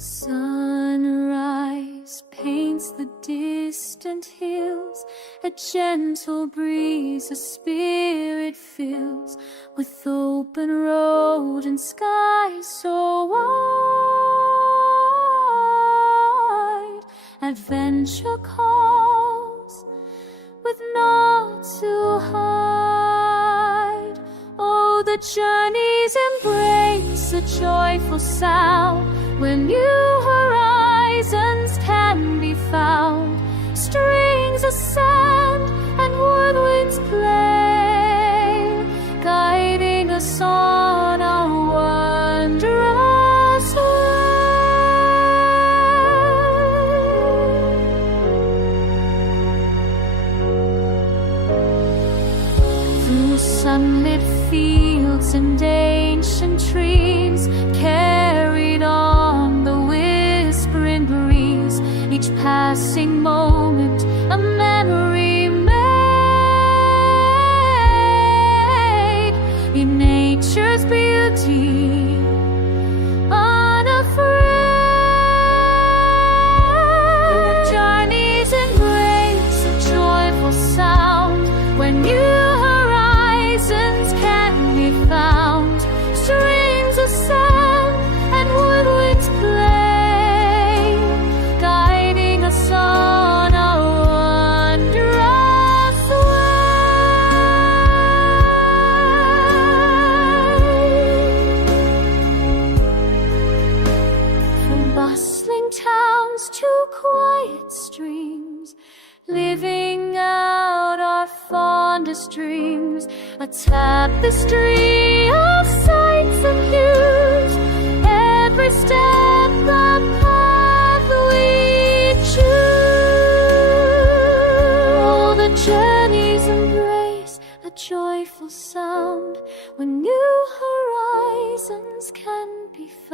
Sunrise paints the distant hills, a gentle breeze the spirit fills, with open road and sky so wide. Adventure calls with naught to hide. Oh, the journey's embrace, a joyful sound, when new horizons can be found. Strings of sand and woodwinds play, guiding us on our wondrous way. Through sunlit fields and ancient trees, carried on the whispering breeze, each passing moment a memory made in nature's beauty, unafraid. The journey's embrace, a joyful sound, when new horizons can be found. Strings of sand and woodwinds play, guiding us on our wondrous way. From bustling towns to quiet streams, living out our fondest dreams, a tapestry of sights and hues, every step the path we choose. Oh, the journey's embrace, a joyful sound, when new horizons can be found.